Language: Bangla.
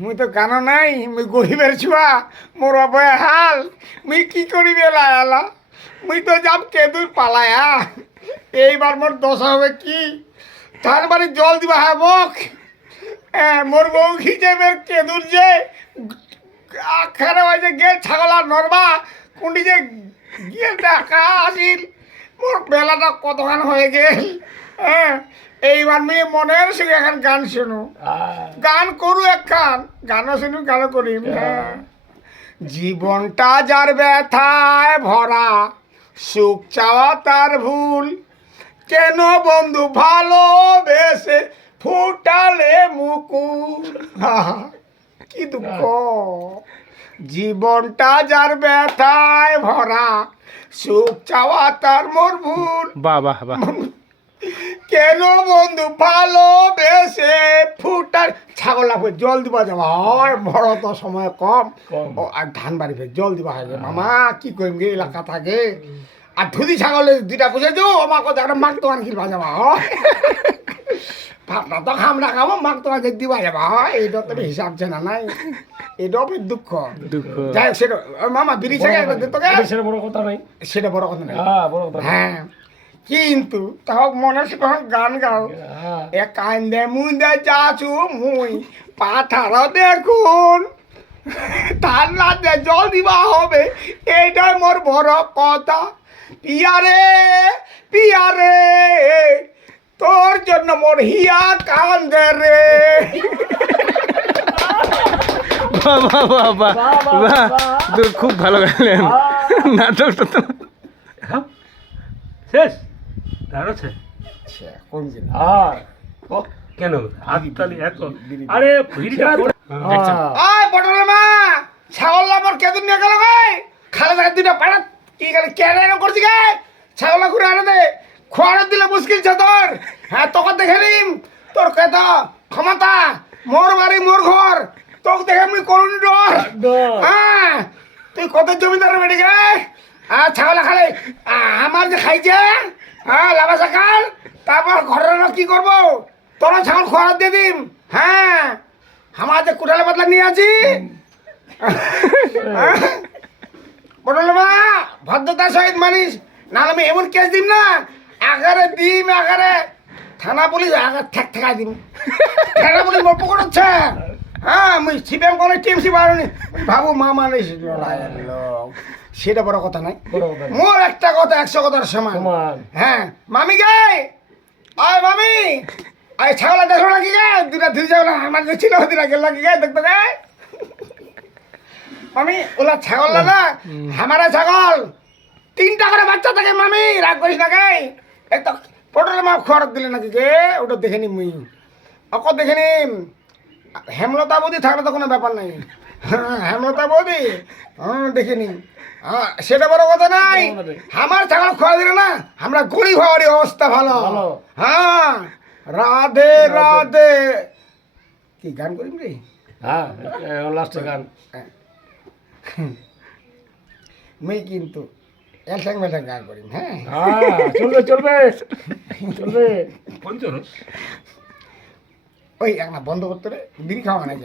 মুই তো গানো নাই, মুই গরিবের ছুয়া, মোর অবয় হাল, মুই কি করিবে লায়ালা, মুই তো যাব কেদুর পালায়া। এইবার মোর দশা হবে কি, তার বাড়ি জল দিবা হাবক। মোর বউ খিচেবের কেদুর যে আখানে হয় যে গেল ছাগল আর নরবা কুন্ডি যে গিয়ে দেখা আসিল, মোর বেলাটা কতখান হয়ে গেল। এইবার মেয়ে মনের সঙ্গে এখন গান শুনু, গান করু একখান, গানও শুনু গানও করিম। জীবনটা যার ব্যথায় ভরা, সুখ চাওয়া তার ভুল, কেন বন্ধু ভালোবেসে ফুটালে মুকুল। কি দুঃখ, জীবনটা যার ব্যথায় ভরা, সুখ চাওয়া তার মোর ভুল। বাহ বাহ বাহ। কেন বন্ধু ভালোবেসে ফুটার ছাগল লাগবে জল দিবা যাবা হয়, বড় তো সময় কম। ও আর ধান বাড়ি ফের জল দিবা হবে মামা, কি করিম গে এলাকা থাকে। আর ধুদি ছাগলে দুইটা পুষেছো আমার কথা একটা মাক তোমার কিনবা যাবা হয়, ভাবনা তো খাম না খাবো, মাক তোমাকে দিবা যাবা হয়। এইটা তো হিসাব জানা নাই, এটাও ফের দুঃখ। যাই হোক সেটা মামা বিড়ি ছেড়ে তোকে, সেটা বড় কথা নাই, সেটা বড় কথা নাই। বড় কথা। হ্যাঁ কিন্তু তাও মনে কখন গান গাও, এ কান্দে মুন্দে যাচু মুই পাথার দেখুন, তার রাতে জল দিবা হবে, এইটাই মোর বড় কথা। পিয়ারে পিয়ারে তোর জন্য মোর হিয়া কান্দে রে। বাহ বাহ বাহ বাহ বাহ, তো খুব ভালো গাইলেন। নাটকটা তো শেষ দাঁড়াচ্ছে। কোন জিনিস? কেন হাততালি এত? আরে ভিড়টা আয় পটলের মা, ছাগল আমার কেদুন নিয়ে গেল গে, খালে থাকে দুইটা পাড়া কি গেলে কেন করছি গে, ছাগল ঘুরে আনে দে, খোয়ারে দিলে মুশকিল ছে তোর। হ্যাঁ তোকে দেখে নিম, তোর কেতা ক্ষমতা, মোর বাড়ি মোর ঘর, তোকে দেখে আমি করুন ডর। হ্যাঁ তুই কত জমিদার বেড়ে গে, ছাগল খালে আমার যে খাইছে, হ্যাঁ লাভা সাকাল, তারপর ঘরের কি করবো, তোরা ছাগল খোয়ার দিয়ে দিম। হ্যাঁ আমার যে কুটালে পাতলা নিয়ে আছি, বটলে মা ভদ্রতার সহিত মানিস, নাহলে আমি এমন কেস দিম না, আগারে দিম আগারে থানা পুলিশ আগার ঠেক ঠেকাই দিম। থানা পুলিশ গল্প করছে, হ্যাঁ মুই সিপিএম করে টিএমসি বাড়ি ভাবু মা মানিস, সেটা বড় কথা নাই। মোর একটা কথা 100 কথার সমান। হ্যাঁ মামি গে, আয় মামি, আয় ছাগলা দেখো নাকি গে, দুটা ধুই ছাগল আমার যে ছিল দুটা গেল নাকি গে দেখতো গে। মামি ওলা ছাগল না, আমারা ছাগল 3টা করে বাচ্চা থাকে মামি, রাগ করিস না গে। এই তো পটলের মা খরচ দিলে নাকি গে, ওটা দেখে নিম মুই, অক দেখে নিম। হেমলতা বৌদি থাকলে তো কোনো ব্যাপার নাই, হেমলতা বৌদি দেখে নিম, সেটা বড় কথা নাই। আমার ছাগল খোয়া দিলে না, আমরা গরিব হওয়ারই অবস্থা ভালো। হ্যাঁ রাধে রাধে, কি গান করিম রে? হ্যাঁ লাস্টের গান। মুই কিন্তু এলসাং মেলসাং গান করিম। হ্যাঁ চলবে চলবে চলবে। ওই একটা বন্ধ করতে রে, বিড়ি খাওয়া নাই।